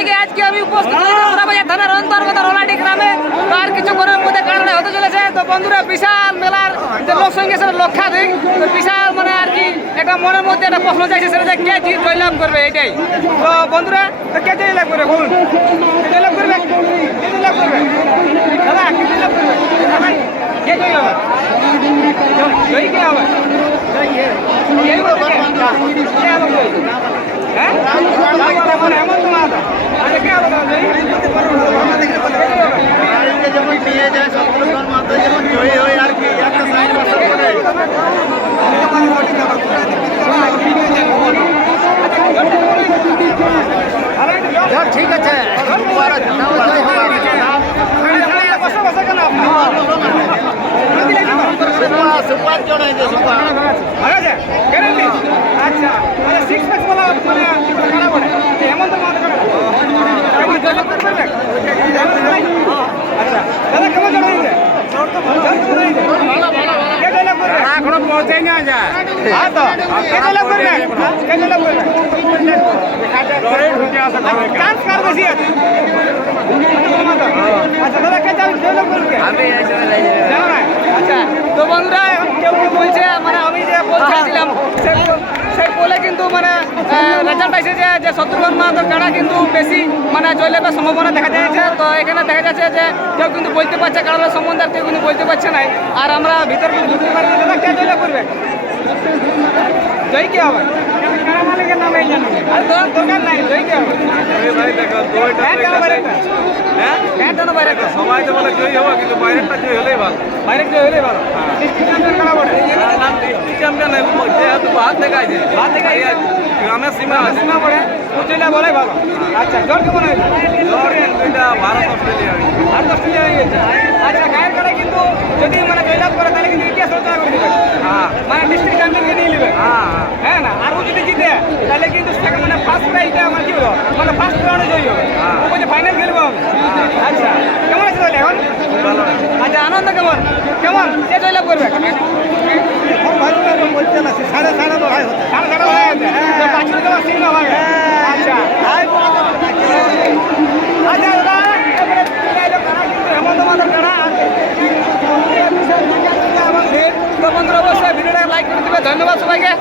জায়গায় আজকে আমি উপস্থিত হয়েছি থানার অন্তর্গত রোলাডি গ্রামে। আর কিছুক্ষণের মধ্যে কারণে হতে চলেছে। তো বন্ধুরা, বিশাল মেলার যে লোক সংখ্যা, সেটা লক্ষাধিক। বিশাল মানে আর কি একটা মনের মধ্যে একটা প্রশ্ন চাইছে, সেটা যে কে জিত জয়লাভ করবে, এটাই। তো বন্ধুরা কে জয়লাভ করবে? বলুন। জয়লাভ করবে? জয়লাভ করবে দাদা কে জয়লাভ করবে দাদা, কে জয়লাভ হবে জয়ী কে হবে জয়ী বলতে কে? কে হবে জয়ী? হ্যাঁ? মানে এমন তো না। আচ্ছা, কে হবে জয়ী? বাড়িতে যখন নিয়ে যায় শত্রুঘ্ন মাত্র যখন জয়ী হয় আর কি একটা সাইড বছর পরে ঠিক আছে বসে বসে কেন আপনি সুপার সুপার জড়াইছে সুপার ভালো আছে গ্যারান্টি আচ্ছা মানে সিক্স প্যাক বলা মানে খারাপ হয় এমন তো মাথা খারাপ কেমন জল করবে আচ্ছা দাদা আমি জানো না? আচ্ছা তো বন্ধুরা এখন কেউ কেউ বলছে মানে আমি যে বলছিলাম সেই পোল- সেই পোলে কিন্তু মানে রেজাল্ট আসে যে যে শত্রুঘ্ন মাহাতোর কাড়া কিন্তু বেশি মানে জয়লাভের সম্ভাবনা দেখা যাচ্ছে তো এখানে দেখা যাচ্ছে যে কেউ কিন্তু বলতে পারছে কাড়ার সম্বন্ধে কেউ কিন্তু বলতে পারছে না আর আমরা ভিতরে জয়লাভ করবে জয় কে হবে হ্যাঁ? হ্যাঁ হ্যাঁ? সবাই তো বলে জয়ী হব কিন্তু বাইরেটা জয়ী হলেই ভালো বাইরে জয় হলেই ভালো চ্যাম্পিয়ন কাড়া বটে তার নাম গ্রামের সীমা সীমা পড়ে উচ্চলা বলে ভালো। আচ্ছা জ্বর কেমন হয়েছে জ্বর এটা ভারত অস্ট্রেলিয়া দশ মিনিট হয়ে গেছে। আচ্ছা গায়ের কাড়ে কিন্তু যদি মানে জয়লাভ করে তাহলে কিন্তু ইতিহাস রচনা করে দেবে। হ্যাঁ। মানে ডিস্ট্রিক্ট চ্যাম্পিয়নকে নিয়ে নেবে। হ্যাঁ হ্যাঁ। না? আর ও যদি জিতে তাহলে কিন্তু সেটা মানে ফার্স্ট প্রাইজটা মানে কি হলো মানে ফার্স্ট রাউন্ডে জয়ী হবে। হ্যাঁ। ও বলছে ফাইনাল খেলব আচ্ছা কেমন আছে তাহলে এখন? আচ্ছা আনন্দ কেমন? কেমন? কে জয়লাভ করবে? সাড়ে সাড়ে ভাই সাড়ে সাড়ে হয়ে গেছে তো বন্ধুরা অবশ্যই ভিডিওটা লাইক করে দেবে। ধন্যবাদ সবাইকে।